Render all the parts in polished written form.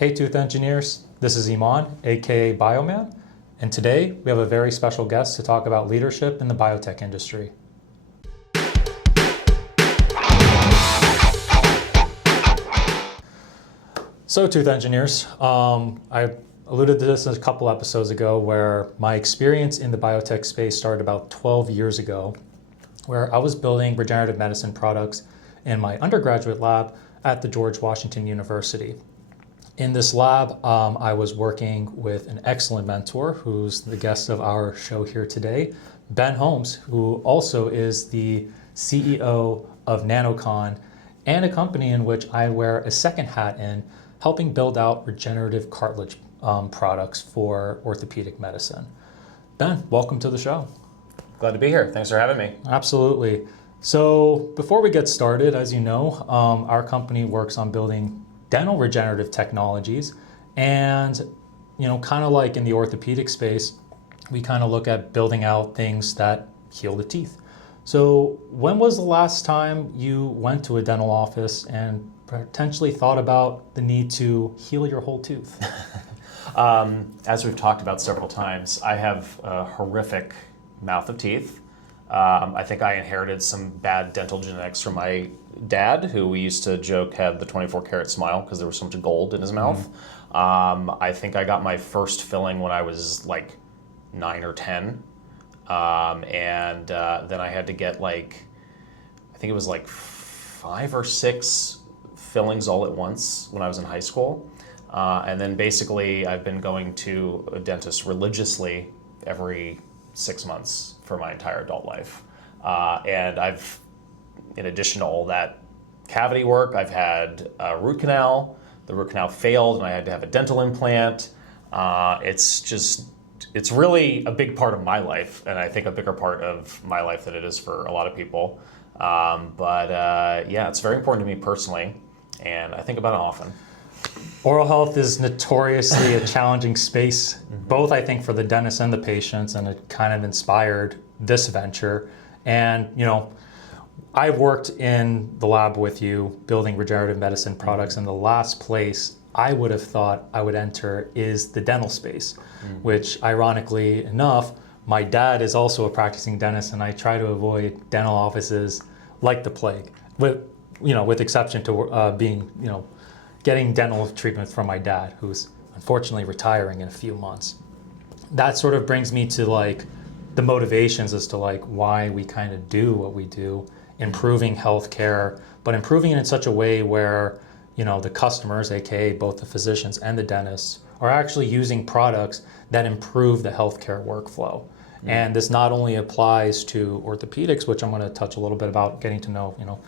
Hey Tooth Engineers, this is Iman, aka Bioman, and today we have a very special guest to talk about leadership in the biotech industry. So Tooth Engineers, I alluded to this a couple episodes ago where my experience in the biotech space started about 12 years ago, where I was building regenerative medicine products in my undergraduate lab at the George Washington University. In this lab, I was working with an excellent mentor who's the guest of our show here today, Ben Holmes, who also is the CEO of Nanochon and a company in which I wear a second hat in, helping build out regenerative cartilage products for orthopedic medicine. Ben, welcome to the show. Glad to be here. Thanks for having me. Absolutely. So before we get started, as you know, our company works on building dental regenerative technologies, and kind of like in the orthopedic space, we kind of look at building out things that heal the teeth. So when was the last time you went to a dental office and potentially thought about the need to heal your whole tooth? As we've talked about several times, I have a horrific mouth of teeth. I think I inherited some bad dental genetics from my dad, who we used to joke had the 24-karat smile because there was so much gold in his mouth. I think I got my first filling when I was like 9 or 10. And then I had to get I think it was like 5 or 6 fillings all at once when I was in high school. And then basically I've been going to a dentist religiously every 6 months for my entire adult life. And I've, in addition to all that cavity work, I've had a root canal. The root canal failed and I had to have a dental implant. It's really a big part of my life, and I think a bigger part of my life than it is for a lot of people. Yeah, it's very important to me personally, and I think about it often. Oral health is notoriously a challenging space, both I think for the dentists and the patients, and it kind of inspired this venture. And I worked in the lab with you building regenerative medicine products, and the last place I would have thought I would enter is the dental space, which ironically enough, my dad is also a practicing dentist, and I try to avoid dental offices like the plague, with exception to getting dental treatment from my dad, who's unfortunately retiring in a few months. That sort of brings me to the motivations as to why we kind of do what we do, improving healthcare, but improving it in such a way where the customers, aka both the physicians and the dentists, are actually using products that improve the healthcare workflow. And this not only applies to orthopedics, which I'm going to touch a little bit about getting to know,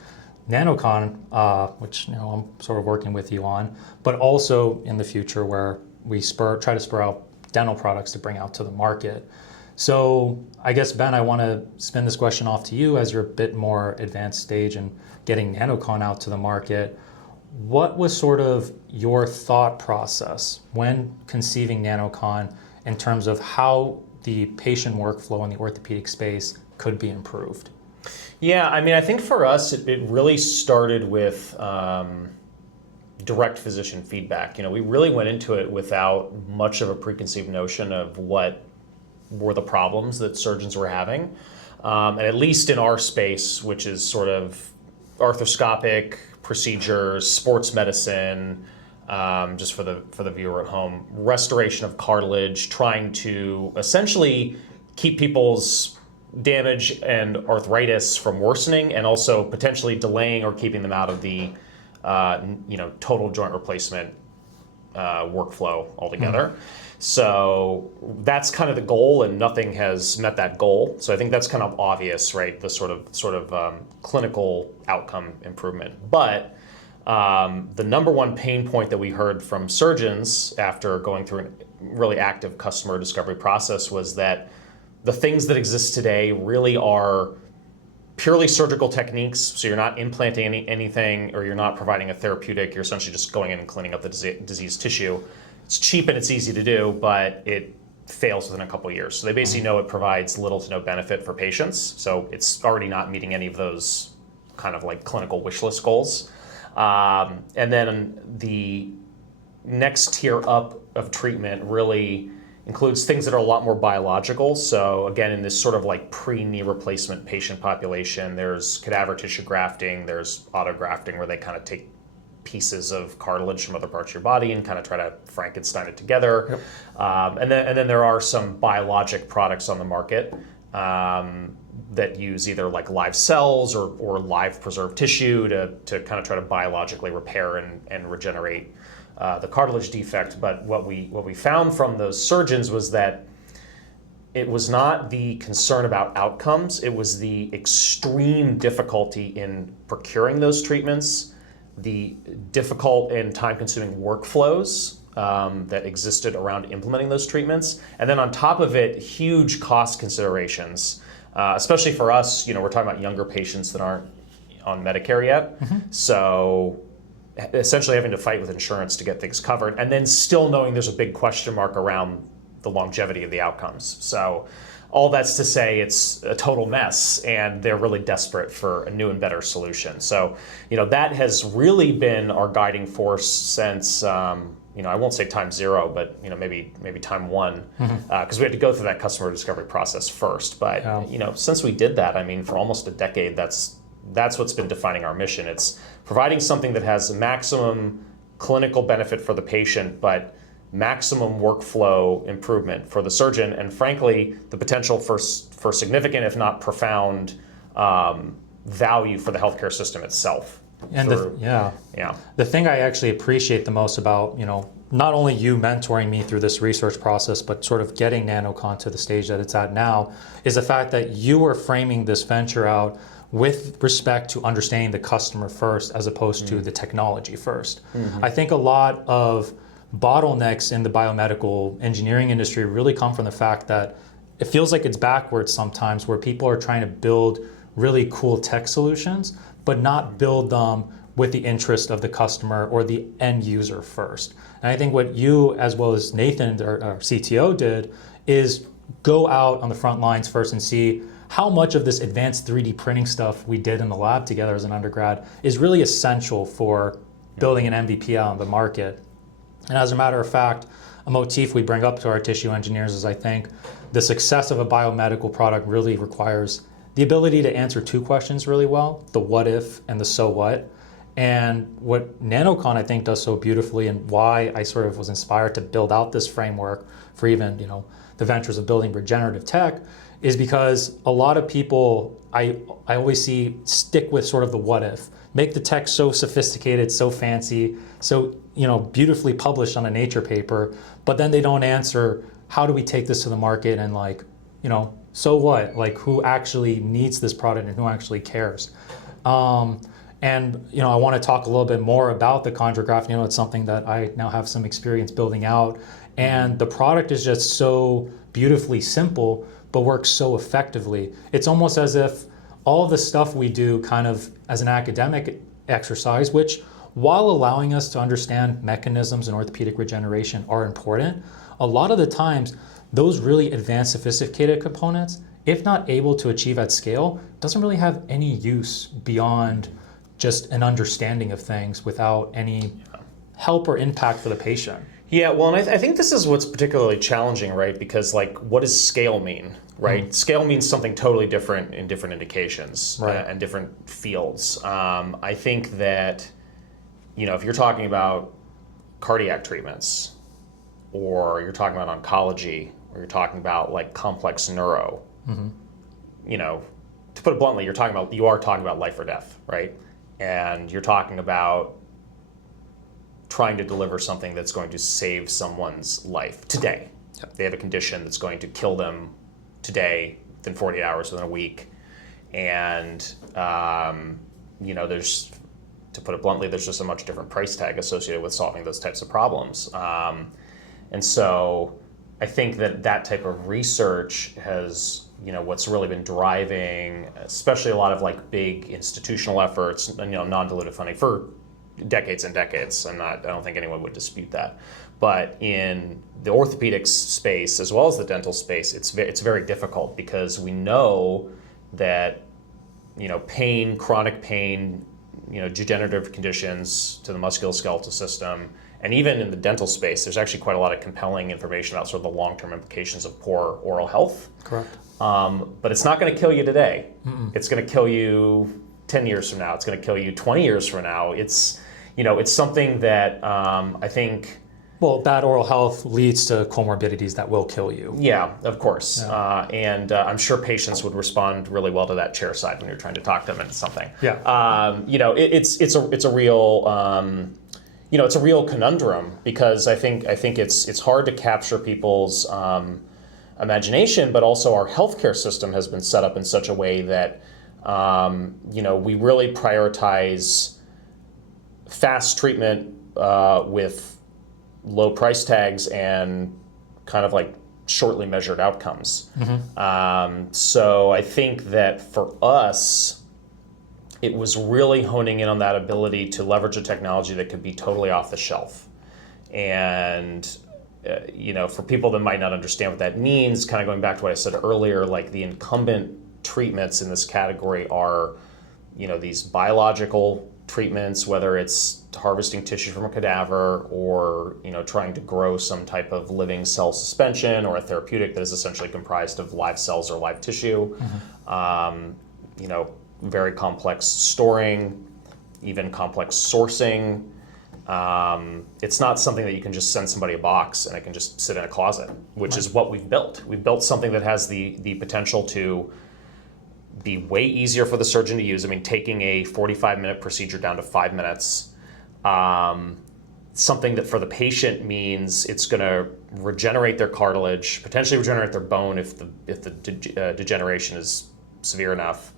Nanochon, which I'm sort of working with you on, but also in the future where we try to spur out dental products to bring out to the market. So I guess, Ben, I want to spin this question off to you as you're a bit more advanced stage in getting Nanochon out to the market. What was sort of your thought process when conceiving Nanochon in terms of how the patient workflow in the orthopedic space could be improved? Yeah, I think for us, it really started with direct physician feedback. We really went into it without much of a preconceived notion of what were the problems that surgeons were having. And at least in our space, which is sort of arthroscopic procedures, sports medicine, just for the viewer at home, restoration of cartilage, trying to essentially keep people's damage and arthritis from worsening, and also potentially delaying or keeping them out of the total joint replacement workflow altogether. So that's kind of the goal, and nothing has met that goal. So I think that's kind of obvious, right? The sort of clinical outcome improvement. But the number one pain point that we heard from surgeons after going through a really active customer discovery process was that the things that exist today really are purely surgical techniques. So you're not implanting anything, or you're not providing a therapeutic. You're essentially just going in and cleaning up the diseased tissue. It's cheap and it's easy to do, but it fails within a couple of years. So they basically know it provides little to no benefit for patients. So it's already not meeting any of those kind of clinical wish list goals. And then the next tier up of treatment really includes things that are a lot more biological. So again, in this sort of like pre-knee replacement patient population, there's cadaver tissue grafting, there's autografting where they kind of take pieces of cartilage from other parts of your body and kind of try to Frankenstein it together. Yep. And then there are some biologic products on the market that use either like live cells or live preserved tissue to kind of try to biologically repair and regenerate the cartilage defect. But what we found from those surgeons was that it was not the concern about outcomes, it was the extreme difficulty in procuring those treatments, the difficult and time-consuming workflows that existed around implementing those treatments, and then on top of it, huge cost considerations, especially for us. We're talking about younger patients that aren't on Medicare yet, so essentially having to fight with insurance to get things covered, and then still knowing there's a big question mark around the longevity of the outcomes. So all that's to say it's a total mess, and they're really desperate for a new and better solution. So, that has really been our guiding force since, I won't say time zero, but, maybe time one, because we had to go through that customer discovery process first. But, since we did that, for almost a decade, that's what's been defining our mission. It's providing something that has maximum clinical benefit for the patient, but maximum workflow improvement for the surgeon, and frankly, the potential for significant, if not profound, value for the healthcare system itself. And the thing I actually appreciate the most about, not only you mentoring me through this research process, but sort of getting Nanochon to the stage that it's at now, is the fact that you were framing this venture out with respect to understanding the customer first as opposed to the technology first. I think a lot of bottlenecks in the biomedical engineering industry really come from the fact that it feels like it's backwards sometimes, where people are trying to build really cool tech solutions, but not build them with the interest of the customer or the end user first. And I think what you, as well as Nathan, our CTO, did is go out on the front lines first and see how much of this advanced 3D printing stuff we did in the lab together as an undergrad is really essential for building an MVP out on the market. And as a matter of fact, a motif we bring up to our tissue engineers is, I think, the success of a biomedical product really requires the ability to answer two questions really well, the what if and the so what. And what Nanochon, I think, does so beautifully, and why I sort of was inspired to build out this framework for even, the ventures of building regenerative tech, is because a lot of people I always see stick with sort of the what if. Make the tech so sophisticated, so fancy, so beautifully published on a Nature paper, but then they don't answer, how do we take this to the market, and so what? Like, who actually needs this product and who actually cares? And I want to talk a little bit more about the chondrograph. It's something that I now have some experience building out, and the product is just so beautifully simple, but works so effectively. It's almost as if all of the stuff we do kind of as an academic exercise, which, while allowing us to understand mechanisms in orthopedic regeneration are important, a lot of the times those really advanced, sophisticated components, if not able to achieve at scale, doesn't really have any use beyond just an understanding of things without any help or impact for the patient. Yeah, well, and I think this is what's particularly challenging, right? Because, what does scale mean, right? Scale means something totally different in different indications, right, and different fields. I think that, if you're talking about cardiac treatments, or you're talking about oncology, or you're talking about complex neuro, to put it bluntly, you are talking about life or death, right? And you're talking about trying to deliver something that's going to save someone's life today. Yep. They have a condition that's going to kill them today, within 48 hours, within a week. And, there's, to put it bluntly, there's just a much different price tag associated with solving those types of problems. And so I think that type of research has, what's really been driving, especially a lot of big institutional efforts, and, non-dilutive funding for decades and decades. I don't think anyone would dispute that. But in the orthopedics space, as well as the dental space, it's very difficult, because we know that, pain, chronic pain, degenerative conditions to the musculoskeletal system, And even in the dental space, there's actually quite a lot of compelling information about sort of the long-term implications of poor oral health. Correct. But it's not going to kill you today. It's going to kill you 10 years from now. It's going to kill you 20 years from now. It's something that I think... Well, bad oral health leads to comorbidities that will kill you. Yeah, of course. Yeah. And I'm sure patients would respond really well to that chair side when you're trying to talk them into something. Yeah. It's a real... it's a real conundrum, because I think it's hard to capture people's imagination, but also our healthcare system has been set up in such a way that we really prioritize fast treatment with low price tags and kind of like shortly measured outcomes. So I think that for us, it was really honing in on that ability to leverage a technology that could be totally off the shelf. And, for people that might not understand what that means, kind of going back to what I said earlier, like the incumbent treatments in this category are, these biological treatments, whether it's harvesting tissue from a cadaver or, trying to grow some type of living cell suspension, or a therapeutic that is essentially comprised of live cells or live tissue. Very complex storing, even complex sourcing. It's not something that you can just send somebody a box and it can just sit in a closet, which is what we've built. We've built something that has the potential to be way easier for the surgeon to use. I mean, taking a 45-minute procedure down to 5 minutes. Something that for the patient means it's going to regenerate their cartilage, potentially regenerate their bone if the degeneration is severe enough.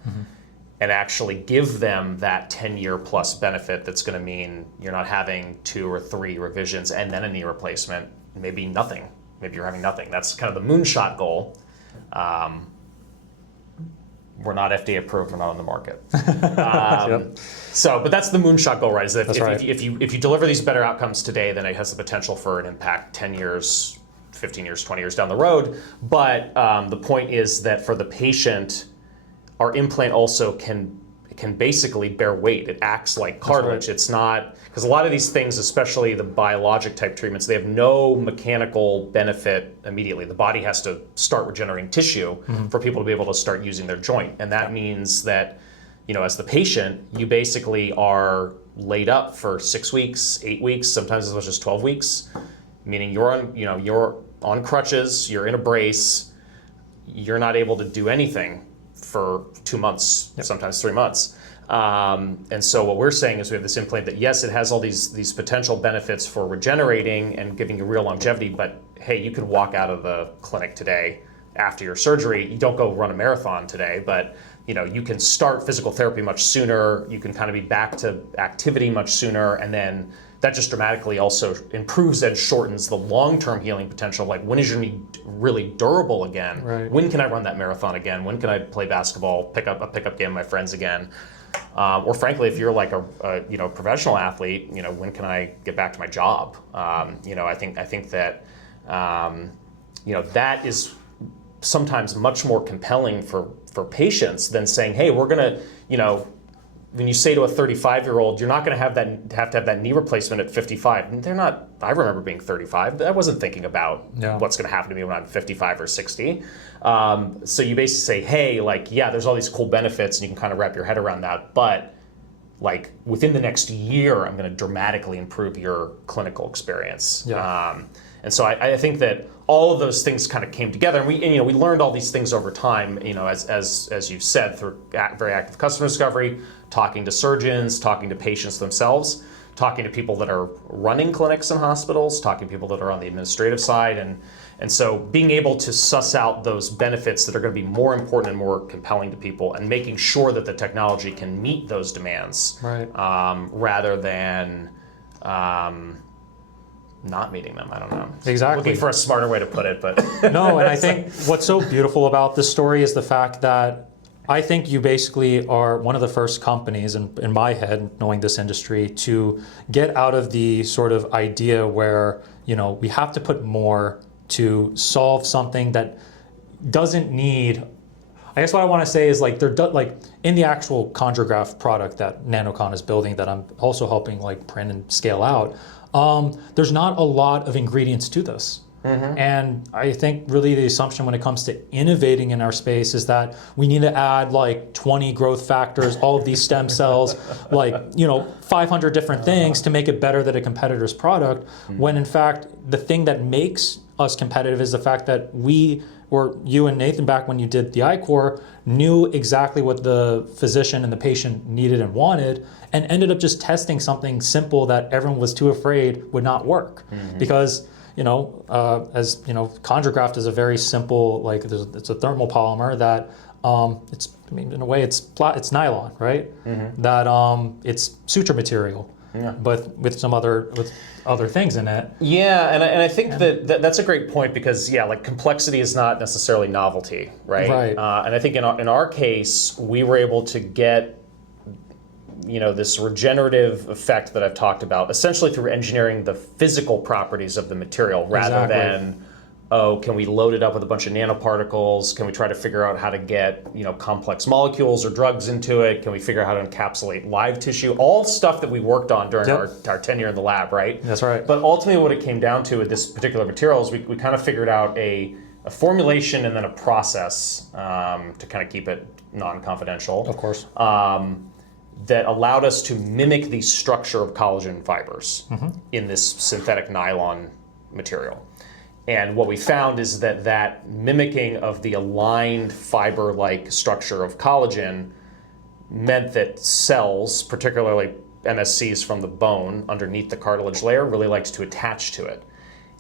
And actually give them that 10-year plus benefit that's going to mean you're not having 2 or 3 revisions and then a knee replacement, maybe nothing. Maybe you're having nothing. That's kind of the moonshot goal. We're not FDA approved, we're not on the market. But that's the moonshot goal, right? Is that if you deliver these better outcomes today, then it has the potential for an impact 10 years, 15 years, 20 years down the road. But the point is that for the patient, our implant also can basically bear weight. It acts like cartilage. It's not, because a lot of these things, especially the biologic type treatments, they have no mechanical benefit immediately. The body has to start regenerating tissue for people to be able to start using their joint. And that means that, as the patient, you basically are laid up for 6 weeks, 8 weeks, sometimes as much as 12 weeks, meaning you're on crutches, you're in a brace, you're not able to do anything for 2 months, sometimes 3 months. And so what we're saying is we have this implant that, yes, it has all these potential benefits for regenerating and giving you real longevity, but hey, you could walk out of the clinic today after your surgery. You don't go run a marathon today, but you can start physical therapy much sooner. You can kind of be back to activity much sooner, and then that just dramatically also improves and shortens the long-term healing potential. Like, when is your knee really durable again? Right. When can I run that marathon again? When can I play basketball, pick up a pickup game with my friends again? Or frankly, if you're like a professional athlete, when can I get back to my job? I think that that is sometimes much more compelling for patients than saying, hey, we're gonna, when you say to a 35-year-old, you're not going to have to have that knee replacement at 55. And they're not. I remember being 35. I wasn't thinking about what's going to happen to me when I'm 55 or 60. So you basically say, hey, there's all these cool benefits, and you can kind of wrap your head around that. But within the next year, I'm going to dramatically improve your clinical experience. Yeah. And so I think that all of those things kind of came together, and we learned all these things over time. As you've said, through very active customer discovery, talking to surgeons, talking to patients themselves, talking to people that are running clinics and hospitals, talking to people that are on the administrative side, and so being able to suss out those benefits that are going to be more important and more compelling to people, and making sure that the technology can meet those demands, right. Rather than not meeting them. I don't know. Exactly. Looking for a smarter way to put it, but no. And I think what's so beautiful about this story is the fact that I think you basically are one of the first companies, in my head, knowing this industry, to get out of the sort of idea where we have to put more to solve something that doesn't need. I guess what I want to say is in the actual chondrograph product that Nanochon is building, that I'm also helping print and scale out. there's not a lot of ingredients to this. And I think really the assumption when it comes to innovating in our space is that we need to add like 20 growth factors, all of these stem cells, like, 500 different things to make it better than a competitor's product, when in fact, the thing that makes us competitive is the fact that we, or you and Nathan back when you did the iCore, knew exactly what the physician and the patient needed and wanted, and ended up just testing something simple that everyone was too afraid would not work. Because chondrograft is a very simple, like it's a thermal polymer that in a way it's nylon, right? That it's suture material, but with some other things in it. Yeah, and I think that's a great point because like complexity is not necessarily novelty, right? Right. And I think in our case we were able to get this regenerative effect that I've talked about, essentially through engineering the physical properties of the material rather than, can we load it up with a bunch of nanoparticles? Can we try to figure out how to get, complex molecules or drugs into it? Can we figure out how to encapsulate live tissue? All stuff that we worked on during our tenure in the lab, right? That's right. But ultimately what it came down to with this particular material is we kind of figured out a formulation and then a process to kind of keep it non-confidential. Of course. That allowed us to mimic the structure of collagen fibers in this synthetic nylon material. And what we found is that mimicking of the aligned fiber-like structure of collagen meant that cells, particularly MSCs from the bone underneath the cartilage layer, really liked to attach to it.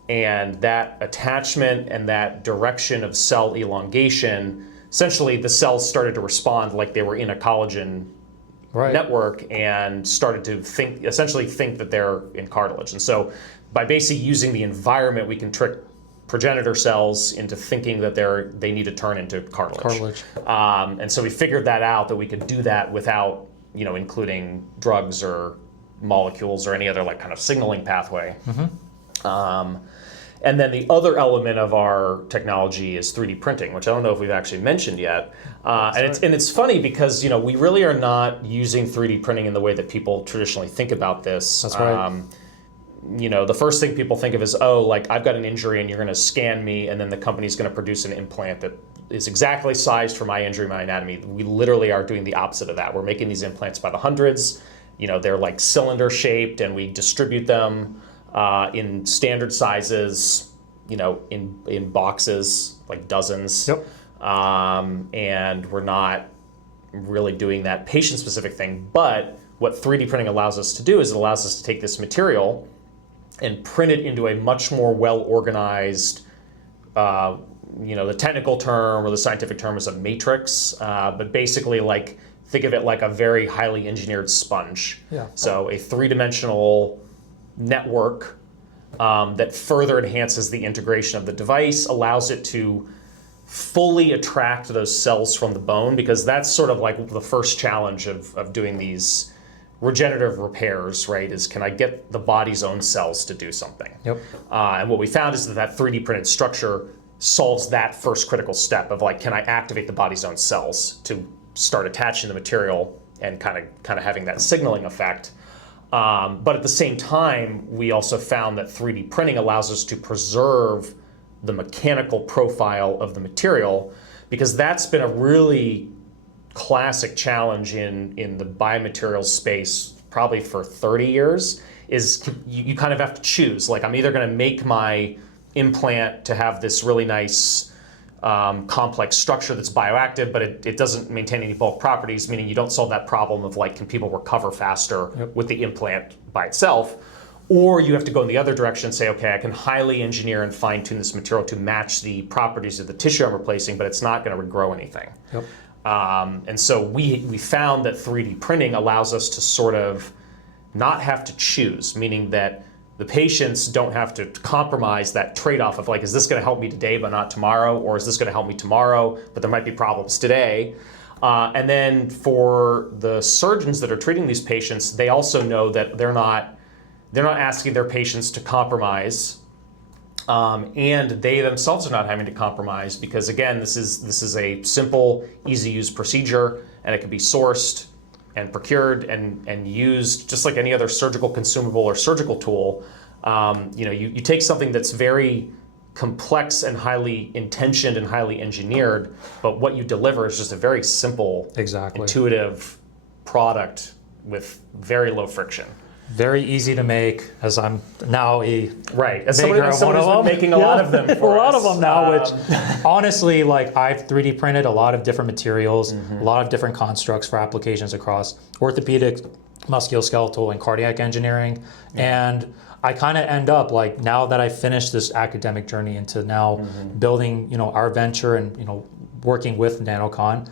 And that attachment and that direction of cell elongation, essentially the cells started to respond like they were in a collagen network and started to think that they're in cartilage. And so by basically using the environment, we can trick progenitor cells into thinking that they need to turn into cartilage. And so we figured that out, that we could do that without including drugs or molecules or any other like kind of signaling pathway. And then the other element of our technology is 3D printing, which I don't know if we've actually mentioned yet. And it's funny because we really are not using 3D printing in the way that people traditionally think about this. That's right. The first thing people think of is, I've got an injury and you're going to scan me, and then the company's going to produce an implant that is exactly sized for my injury, my anatomy. We literally are doing the opposite of that. We're making these implants by the hundreds. They're like cylinder shaped, and we distribute them in standard sizes, in boxes, like dozens. Yep. And we're not really doing that patient-specific thing. But what 3D printing allows us to do is it allows us to take this material and print it into a much more well-organized, the technical term or the scientific term is a matrix, but basically think of it like a very highly engineered sponge. Yeah. So a three-dimensional network that further enhances the integration of the device, allows it to fully attract those cells from the bone, because that's sort of like the first challenge of doing these regenerative repairs, right? Is can I get the body's own cells to do something? Yep. And what we found is that 3D printed structure solves that first critical step of can I activate the body's own cells to start attaching the material and kind of having that signaling effect. But at the same time, we also found that 3D printing allows us to preserve the mechanical profile of the material, because that's been a really classic challenge in the biomaterials space probably for 30 years, is you kind of have to choose. I'm either going to make my implant to have this really nice complex structure that's bioactive, but it doesn't maintain any bulk properties, meaning you don't solve that problem of can people recover faster with the implant by itself, or you have to go in the other direction and say, okay, I can highly engineer and fine tune this material to match the properties of the tissue I'm replacing, but it's not going to regrow anything. Yep. And so we found that 3D printing allows us to sort of not have to choose, meaning that the patients don't have to compromise that trade-off of is this going to help me today but not tomorrow, or is this going to help me tomorrow but there might be problems today. And then for the surgeons that are treating these patients, they also know that they're not asking their patients to compromise, and they themselves are not having to compromise, because again, this is a simple, easy-use procedure, and it can be sourced and procured and used just like any other surgical consumable or surgical tool. You take something that's very complex and highly intentioned and highly engineered, but what you deliver is just a very simple, intuitive product with very low friction. Very easy to make, as I'm now a as somebody who's been making a lot of them for a lot of them now, which honestly, like I've 3D printed a lot of different materials, a lot of different constructs for applications across orthopedic, musculoskeletal, and cardiac engineering. And I kind of end up like, now that I finished this academic journey into now building, our venture and, working with Nanochon,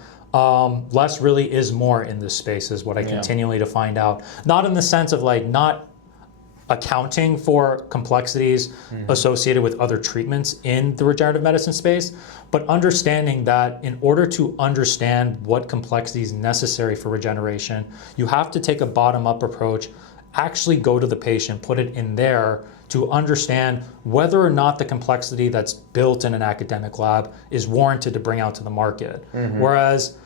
less really is more in this space is what I continually to find out. Not in the sense of like not accounting for complexities associated with other treatments in the regenerative medicine space, but understanding that in order to understand what complexity is necessary for regeneration, you have to take a bottom-up approach, actually go to the patient, put it in there to understand whether or not the complexity that's built in an academic lab is warranted to bring out to the market. Whereas,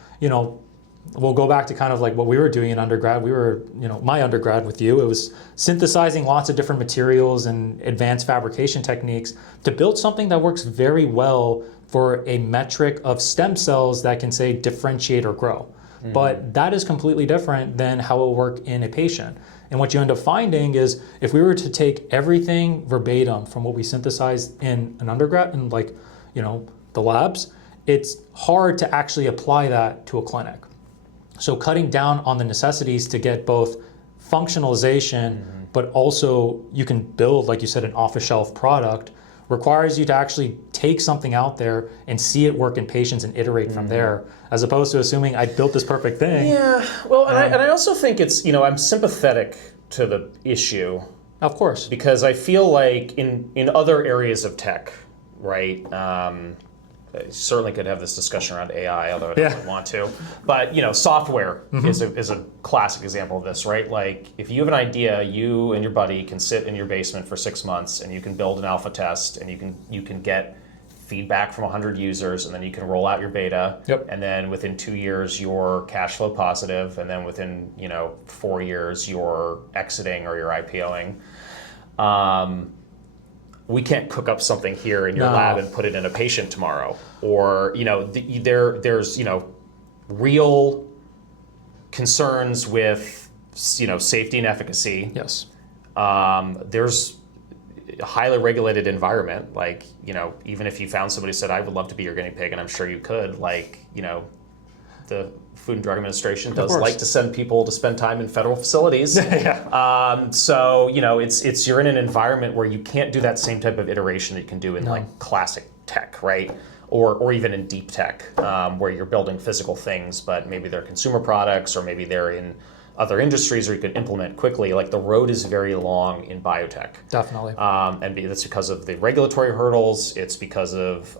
we'll go back to kind of like what we were doing in undergrad. We were, my undergrad with you, it was synthesizing lots of different materials and advanced fabrication techniques to build something that works very well for a metric of stem cells that can say differentiate or grow. But that is completely different than how it will work in a patient. And what you end up finding is if we were to take everything verbatim from what we synthesized in an undergrad and the labs, it's hard to actually apply that to a clinic. So cutting down on the necessities to get both functionalization, but also you can build, like you said, an off-the-shelf product requires you to actually take something out there and see it work in patients and iterate from there, as opposed to assuming I built this perfect thing. Yeah, well, and I also think it's, I'm sympathetic to the issue. Of course. Because I feel like in other areas of tech, right, I certainly could have this discussion around AI, although I don't want to. But software is a classic example of this, right? Like if you have an idea, you and your buddy can sit in your basement for 6 months, and you can build an alpha test, and you can get feedback from 100 users, and then you can roll out your beta. And then within 2 years, you're cash flow positive, and then within 4 years, you're exiting or you're IPOing. We can't cook up something here in your lab and put it in a patient tomorrow. Or, there's, real concerns with, safety and efficacy. Yes. There's a highly regulated environment. Like, even if you found somebody who said, I would love to be your guinea pig, and I'm sure you could, the Food and Drug Administration does like to send people to spend time in federal facilities. So it's you're in an environment where you can't do that same type of iteration that you can do in like classic tech, right? Or even in deep tech, where you're building physical things, but maybe they're consumer products, or maybe they're in other industries, or you can implement quickly. Like the road is very long in biotech. Definitely. And that's because of the regulatory hurdles. It's because of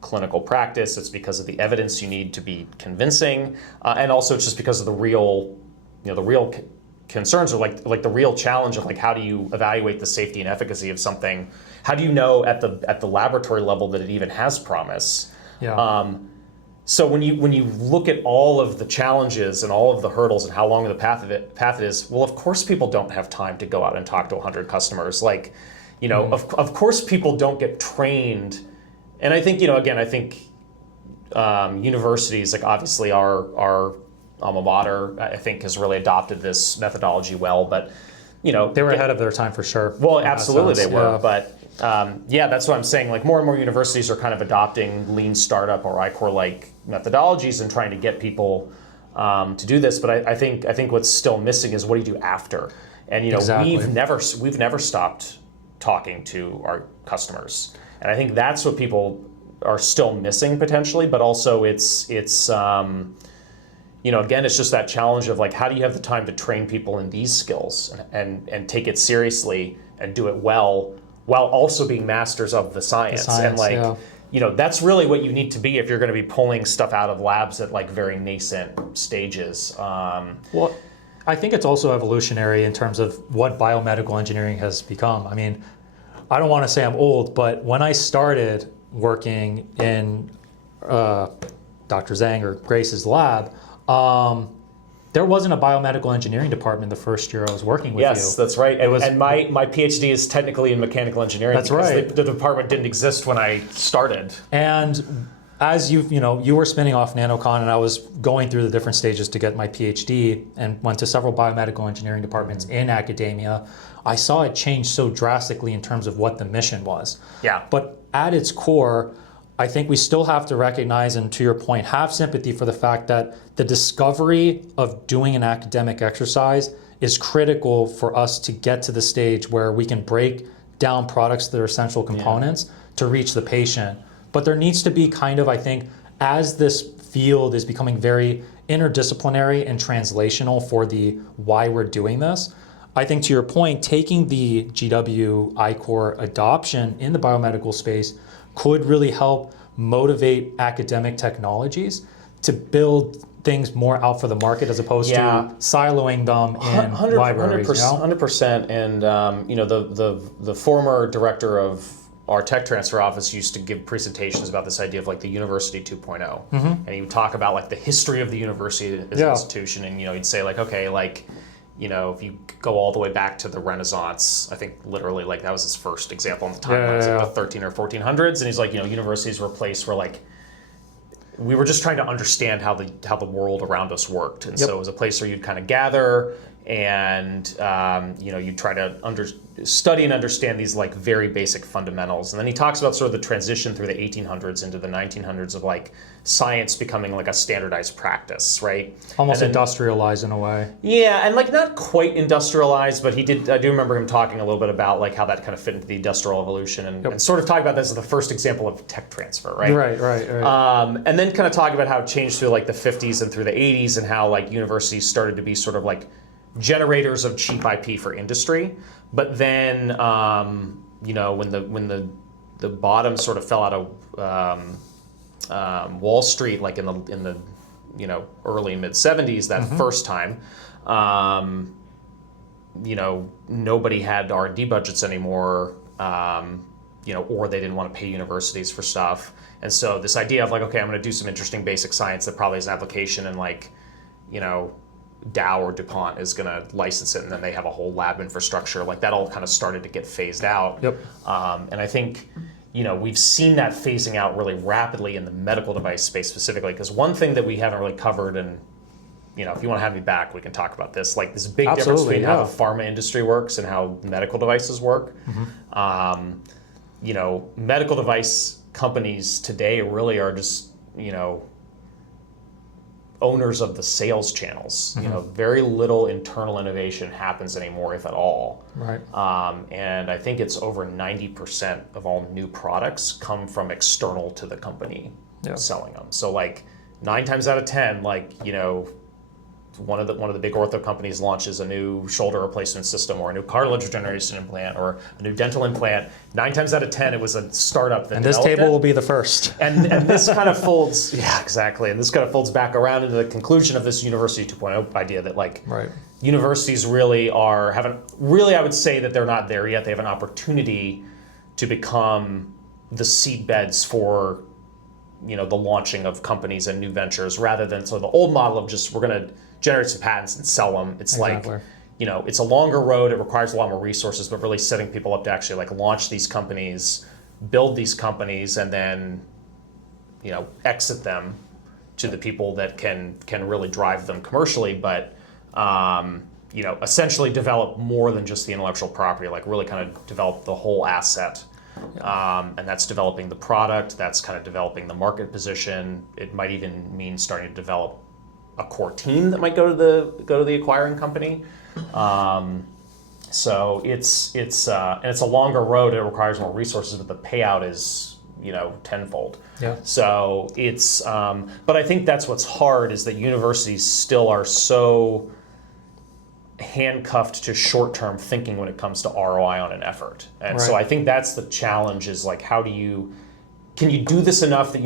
clinical practice. It's because of the evidence you need to be convincing, and also it's just because of the real concerns, or like the real challenge of like how do you evaluate the safety and efficacy of something? How do you know at the laboratory level that it even has promise? So when you look at all of the challenges and all of the hurdles and how long the path it is, well, of course people don't have time to go out and talk to 100 customers. Like, of course people don't get trained. And I think, again, I think universities, like obviously our alma mater, I think has really adopted this methodology well, but, they were ahead of their time for sure. Well, absolutely they were, but that's what I'm saying. Like more and more universities are kind of adopting lean startup or I-Core-like methodologies and trying to get people to do this. But I think what's still missing is what do you do after? And, we've never stopped talking to our customers. And I think that's what people are still missing potentially, but also it's again, it's just that challenge of like, how do you have the time to train people in these skills and take it seriously and do it well while also being masters of the science. And like, that's really what you need to be if you're going to be pulling stuff out of labs at like very nascent stages. Well, I think it's also evolutionary in terms of what biomedical engineering has become. I mean, I don't want to say I'm old, but when I started working in Dr. Zhang or Grace's lab, there wasn't a biomedical engineering department the first year I was working with you. Yes, that's right. And my PhD is technically in mechanical engineering. That's because right. The department didn't exist when I started. And as you were spinning off Nanochon, and I was going through the different stages to get my PhD and went to several biomedical engineering departments in academia, I saw it change so drastically in terms of what the mission was. Yeah. But at its core, I think we still have to recognize, and to your point, have sympathy for the fact that the discovery of doing an academic exercise is critical for us to get to the stage where we can break down products that are essential components to reach the patient. But there needs to be kind of, I think, as this field is becoming very interdisciplinary and translational for the why we're doing this, I think to your point, taking the GW I-Core adoption in the biomedical space could really help motivate academic technologies to build things more out for the market as opposed to siloing them in libraries. 100%. And the former director of our tech transfer office used to give presentations about this idea of like the University 2.0. And he would talk about like the history of the university as an institution. And he'd say like, okay, like, if you go all the way back to the Renaissance, I think literally like that was his first example in the timeline, like the 13 or 1400s. And he's like, universities were a place where like we were just trying to understand how the world around us worked. And so it was a place where you'd kind of gather and you'd try to study and understand these like very basic fundamentals. And then he talks about sort of the transition through the 1800s into the 1900s of like science becoming like a standardized practice, right? Almost industrialized in a way. Yeah, and like not quite industrialized, but I do remember him talking a little bit about like how that kind of fit into the industrial evolution and sort of talking about this as the first example of tech transfer, right? Right. And then kind of talking about how it changed through like the 50s and through the 80s and how like universities started to be sort of like generators of cheap IP for industry. But then, when the bottom sort of fell out of Wall Street, like in the early mid 70s, that first time, nobody had R&D budgets anymore, or they didn't want to pay universities for stuff. And so this idea of like, okay, I'm going to do some interesting basic science that probably has an application in like, Dow or DuPont is going to license it, and then they have a whole lab infrastructure. Like that all kind of started to get phased out. And I think, we've seen that phasing out really rapidly in the medical device space specifically, because one thing that we haven't really covered, and if you want to have me back, we can talk about this, like this big difference between how the pharma industry works and how medical devices work. Medical device companies today really are just, owners of the sales channels. Very little internal innovation happens anymore, if at all. Right. And I think it's over 90% of all new products come from external to the company selling them. So like 9 times out of 10, like one of the big ortho companies launches a new shoulder replacement system or a new cartilage regeneration implant or a new dental implant. 9 times out of 10, it was a startup that and this table will be the first. And this kind of folds, exactly. And this kind of folds back around into the conclusion of this University 2.0 idea that like universities really I would say that they're not there yet. They have an opportunity to become the seed beds for the launching of companies and new ventures, rather than sort of the old model of just we're going to generate some patents and sell them. It's like, it's a longer road. It requires a lot more resources, but really setting people up to actually like launch these companies, build these companies, and then, exit them to the people that can really drive them commercially. But, essentially develop more than just the intellectual property, like really kind of develop the whole asset. And that's developing the product, that's kind of developing the market position. It might even mean starting to develop a core team that might go to the acquiring company. So it's a longer road. It requires more resources, but the payout is tenfold. So it's but I think that's what's hard, is that universities still are so handcuffed to short-term thinking when it comes to ROI on an effort. And so I think that's the challenge, is like, can you do this enough that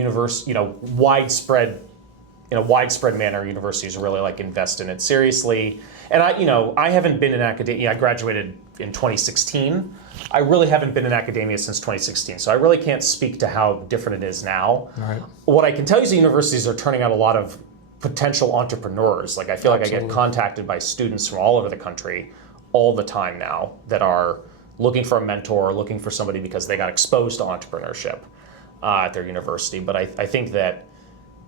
in a widespread manner, universities really like invest in it seriously. And I haven't been in academia. I graduated in 2016. I really haven't been in academia since 2016. So I really can't speak to how different it is now. What I can tell you is the universities are turning out a lot of potential entrepreneurs. Like I feel like I get contacted by students from all over the country all the time now that are looking for a mentor, looking for somebody because they got exposed to entrepreneurship at their university. But I think that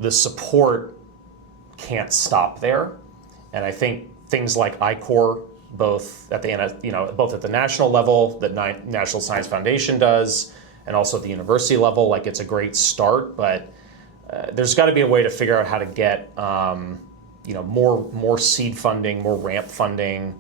the support can't stop there. And I think things like I-Corps, both at the national level that National Science Foundation does, and also at the university level, like it's a great start, but there's got to be a way to figure out how to get more seed funding, more ramp funding,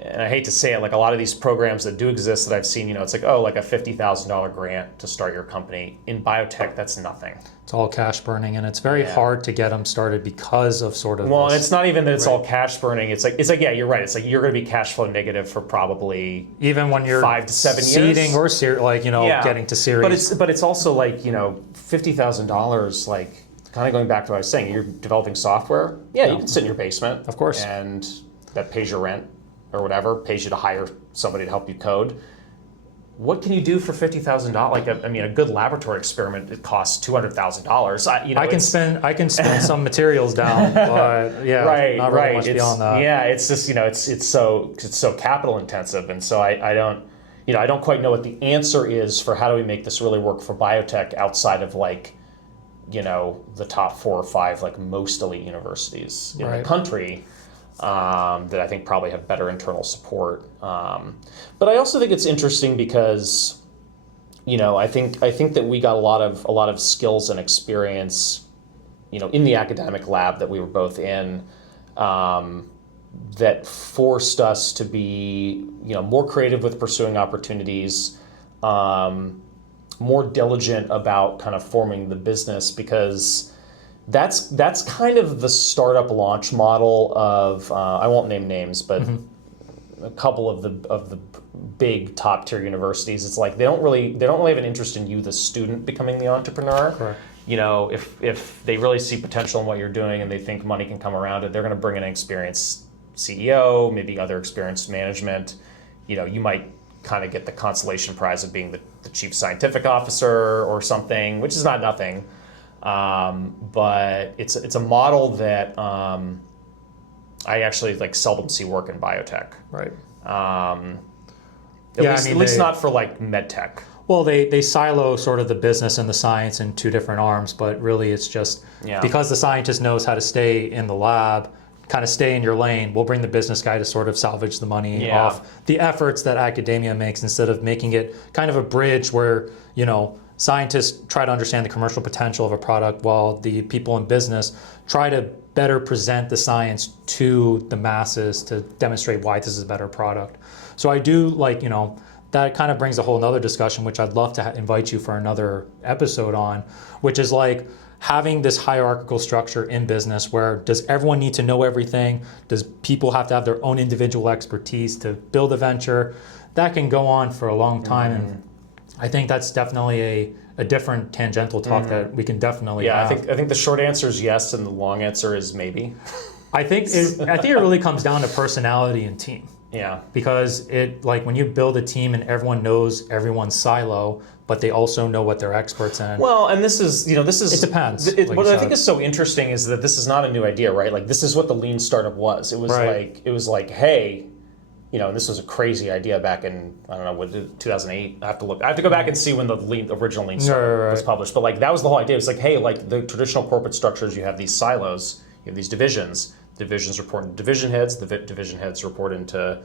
and I hate to say it, like a lot of these programs that do exist that I've seen, it's like, like a $50,000 grant to start your company. In biotech, that's nothing. It's all cash burning, and it's very hard to get them started because of sort of. Well, and it's not even that it's all cash burning. It's like yeah, you're right. It's like you're going to be cash flow negative for probably even when you're 5 to 7 years, seeding or getting to series. But it's also like $50,000, like kind of going back to what I was saying. You're developing software. Yeah, you can sit in your basement, of course, and that pays your rent or whatever, pays you to hire somebody to help you code. What can you do for $50,000? Like, a good laboratory experiment, it costs $200,000. I can spend some materials down, but not really much beyond that. Yeah, it's just it's so capital intensive, and so I don't quite know what the answer is for how do we make this really work for biotech outside of the top 4 or 5 most elite universities in the country. That I think probably have better internal support. But I also think it's interesting because, I think that we got a lot of skills and experience, in the academic lab that we were both in, that forced us to be, more creative with pursuing opportunities, more diligent about kind of forming the business, because that's kind of the startup launch model of I won't name names, but a couple of the big top tier universities. It's like they don't really have an interest in you, the student, becoming the entrepreneur. Correct. If they really see potential in what you're doing and they think money can come around it, they're going to bring in an experienced CEO, maybe other experienced management. You might kind of get the consolation prize of being the chief scientific officer or something, which is not nothing. But it's a model that I actually seldom see work in biotech. Right. At least not for med tech. Well, they silo sort of the business and the science in 2 different arms, but really it's just because the scientist knows how to stay in the lab, kind of stay in your lane, we'll bring the business guy to sort of salvage the money off the efforts that academia makes, instead of making it kind of a bridge where, scientists try to understand the commercial potential of a product while the people in business try to better present the science to the masses to demonstrate why this is a better product. So I do that kind of brings a whole nother discussion, which I'd love to invite you for another episode on, which is having this hierarchical structure in business where does everyone need to know everything? Does people have to have their own individual expertise to build a venture? That can go on for a long time. And I think that's definitely a different tangential talk that we can definitely have. I think the short answer is yes, and the long answer is maybe. I think it really comes down to personality and team. Yeah. Because when you build a team and everyone knows everyone's silo, but they also know what they're experts in. This is it depends. What I think is so interesting is that this is not a new idea, right? This is what the lean startup was. It was hey, and this was a crazy idea back in, I don't know, 2008. I have to go back and see when the original lean startup was published. But that was the whole idea. It was hey, the traditional corporate structures, you have these silos, you have these divisions. Divisions report into division heads. The division heads report into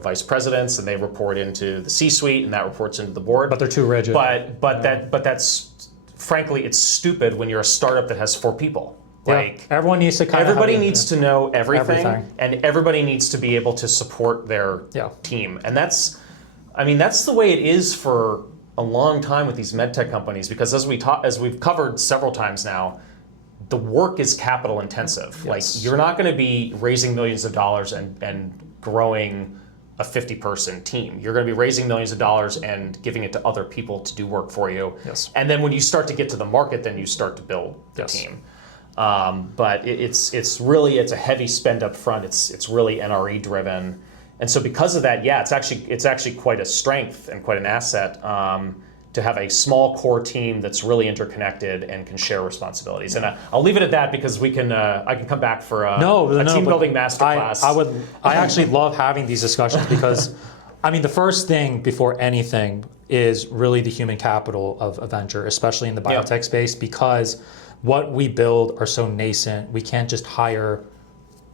vice presidents, and they report into the C-suite, and that reports into the board. But they're too rigid. But that's frankly, it's stupid when you're a startup that has 4 people. Everyone needs to everybody needs to know everything, and everybody needs to be able to support their team. And that's the way it is for a long time with these medtech companies, because as we've covered several times now, the work is capital intensive. Yes. You're not going to be raising millions of dollars and growing a 50-person team. You're going to be raising millions of dollars and giving it to other people to do work for you. Yes. And then when you start to get to the market, then you start to build the team. But it's a heavy spend up front. It's really NRE driven, and so because of that, it's actually quite a strength and quite an asset to have a small core team that's really interconnected and can share responsibilities. And I'll leave it at that because we can I can come back for a team building masterclass. I actually love having these discussions because, I mean, the first thing before anything is really the human capital of a venture, especially in the biotech space, because what we build are so nascent. We can't just hire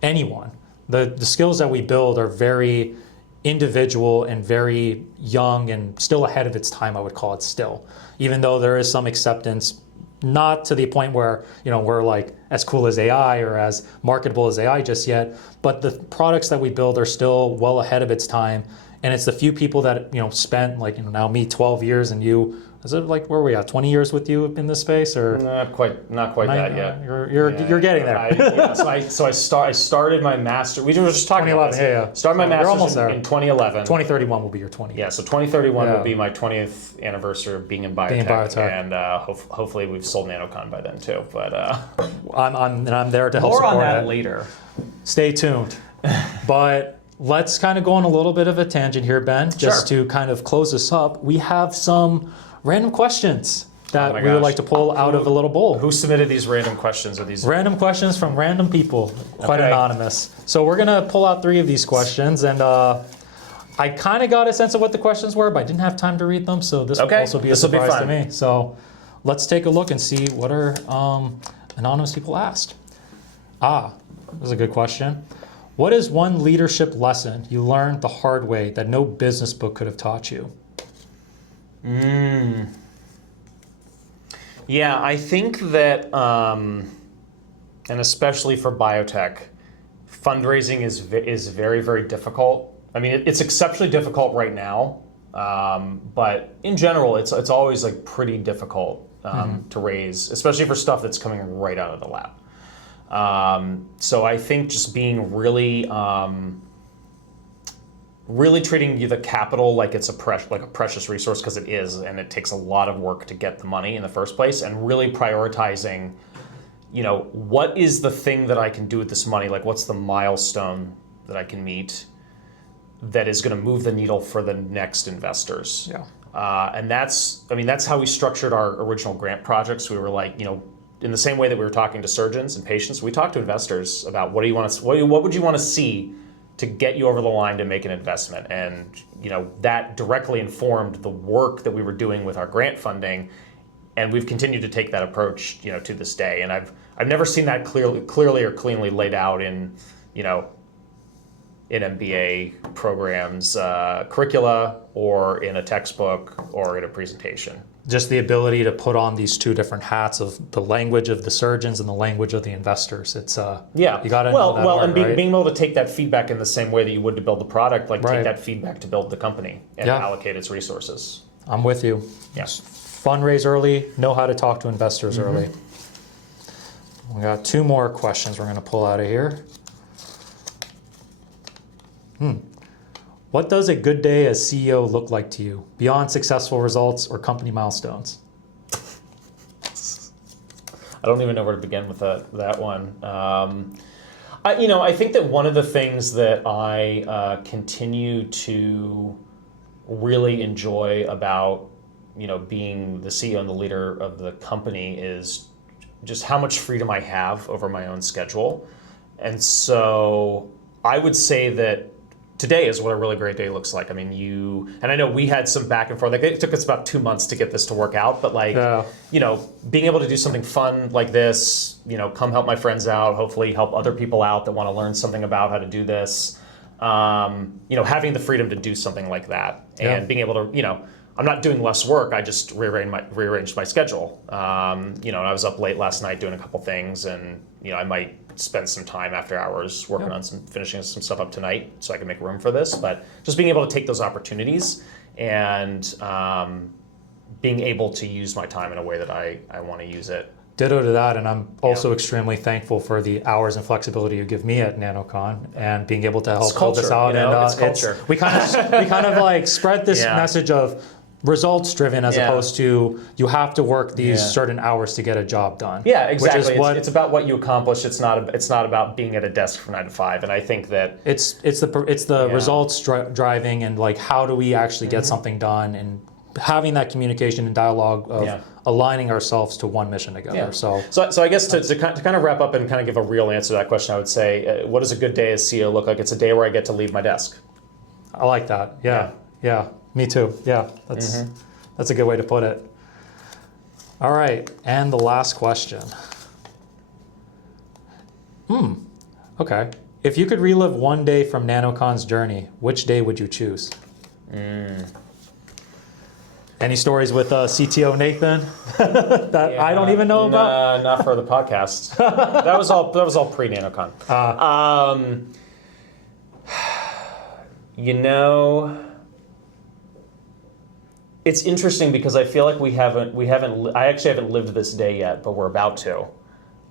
anyone. The skills that we build are very individual and very young and still ahead of its time, I would call it still. Even though there is some acceptance, not to the point where, you know, we're like as cool as AI or as marketable as AI just yet, but the products that we build are still well ahead of its time. And it's the few people that, you know, spent like, you know, now me 12 years and you, is it like, where were we at, 20 years with you in this space, or? Not quite that yet. You're getting there. So I started my master. We were just talking about this. Started my master's in 2011. 2031 will be your 20th. Yeah, so 2031 will be my 20th anniversary of being in biotech. And hopefully we've sold Nanochon by then too. But I'm there to help more support on that it. later. Stay tuned. But let's kind of go on a little bit of a tangent here, Ben, just to kind of close this up. We have some random questions that we would like to pull out of a little bowl. Who submitted these random questions? Are these random questions from random people, quite anonymous. So we're gonna pull out 3 of these questions, and I kind of got a sense of what the questions were, but I didn't have time to read them, so this will also be a surprise to me. So let's take a look and see what our anonymous people asked. This is a good question. What is one leadership lesson you learned the hard way that no business book could have taught you? Yeah, I think that, and especially for biotech, fundraising is very, very difficult. I mean, it's exceptionally difficult right now, but in general, it's always like pretty difficult to raise, especially for stuff that's coming right out of the lab. So I think just being really treating the capital like it's a precious resource, because it is, and it takes a lot of work to get the money in the first place, and really prioritizing, you know, what is the thing that I can do with this money? Like, what's the milestone that I can meet that is going to move the needle for the next investors? Yeah. And that's how we structured our original grant projects. We were like, you know, in the same way that we were talking to surgeons and patients, we talked to investors about what would you want to see to get you over the line to make an investment. And, you know, that directly informed the work that we were doing with our grant funding. And we've continued to take that approach, you know, to this day. And I've never seen that clearly or cleanly laid out in, you know, in MBA programs, curricula, or in a textbook, or in a presentation. Just the ability to put on these 2 different hats of the language of the surgeons and the language of the investors. It's you got to know that art, and being able to take that feedback in the same way that you would to build the product, like take that feedback to build the company and allocate its resources. I'm with you. Yes. Fundraise early, know how to talk to investors early. We got 2 more questions we're going to pull out of here. What does a good day as CEO look like to you, beyond successful results or company milestones? I don't even know where to begin with that one. I think that one of the things that I continue to really enjoy about, you know, being the CEO and the leader of the company is just how much freedom I have over my own schedule. And so I would say that today is what a really great day looks like. I mean, and I know we had some back and forth. Like, it took us about 2 months to get this to work out, but you know, being able to do something fun like this, you know, come help my friends out, hopefully help other people out that want to learn something about how to do this. You know, having the freedom to do something like that, and being able to, you know, I'm not doing less work. I just rearranged my schedule. You know, and I was up late last night doing a couple things, and, you know, I might spend some time after hours working on finishing some stuff up tonight so I can make room for this. But just being able to take those opportunities and being able to use my time in a way that I want to use it. Ditto to that, and I'm also extremely thankful for the hours and flexibility you give me at Nanochon and being able to help build this out. You know, it's culture. We kind of like spread this message of results driven as opposed to you have to work these certain hours to get a job done. Yeah, exactly. It's about what you accomplish. It's not about being at a desk from 9 to 5. And I think that it's the results driving, and like how do we actually get something done, and having that communication and dialogue of Yeah. aligning ourselves to one mission together. Yeah. So I guess to kind of wrap up and kind of give a real answer to that question, I would say, what does a good day as CEO look like? It's a day where I get to leave my desk. I like that. Yeah. Me too. Yeah. That's a good way to put it. All right. And the last question. Okay. If you could relive one day from Nanochon's journey, which day would you choose? Any stories with CTO Nathan that I don't even know about? Not for the podcast. that was all pre-Nanocon. It's interesting because I feel like I actually haven't lived this day yet, but we're about to.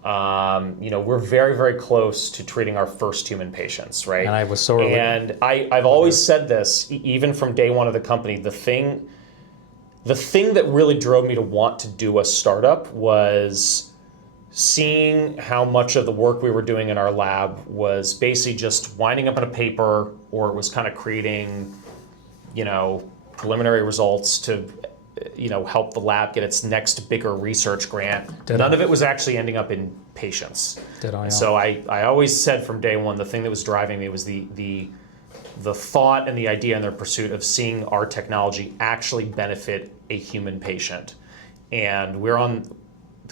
We're very, very close to treating our first human patients, right? And I was so early. And I've always said this, even from day one of the company, the thing that really drove me to want to do a startup was seeing how much of the work we were doing in our lab was basically just winding up in a paper, or it was kind of creating, preliminary results to, help the lab get its next bigger research grant. None of it was actually ending up in patients. So I always said from day one, the thing that was driving me was the thought and the idea and their pursuit of seeing our technology actually benefit a human patient. And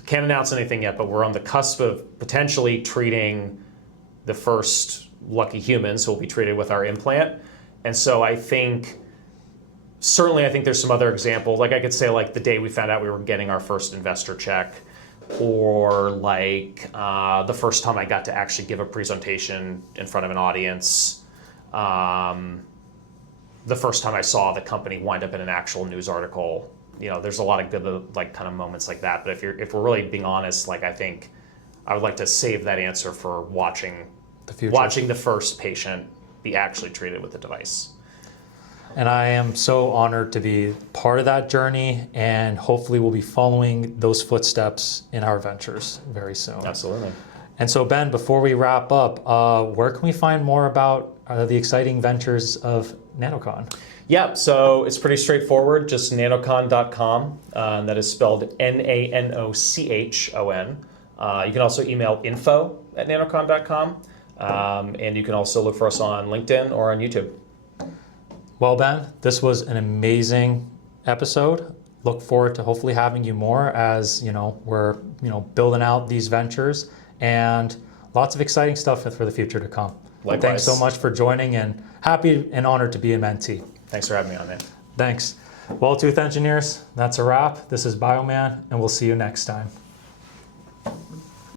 can't announce anything yet, but we're on the cusp of potentially treating the first lucky humans who will be treated with our implant. And so I think there's some other examples. Like I could say like the day we found out we were getting our first investor check, or like the first time I got to actually give a presentation in front of an audience. The first time I saw the company wind up in an actual news article. There's a lot of good kind of moments like that. But if we're really being honest, I think I would like to save that answer for watching the first patient be actually treated with the device. And I am so honored to be part of that journey, and hopefully we'll be following those footsteps in our ventures very soon. Absolutely. And so Ben, before we wrap up, where can we find more about the exciting ventures of Nanochon? Yeah, so it's pretty straightforward, just nanochon.com, and that is spelled Nanochon. You can also email info@nanochon.com, and you can also look for us on LinkedIn or on YouTube. Well, Ben, this was an amazing episode. Look forward to hopefully having you more as we're building out these ventures, and lots of exciting stuff for the future to come. Likewise. Thanks so much for joining, and happy and honored to be a mentee. Thanks for having me on, man. Thanks. Well, Tooth Engineers, that's a wrap. This is Bioman, and we'll see you next time.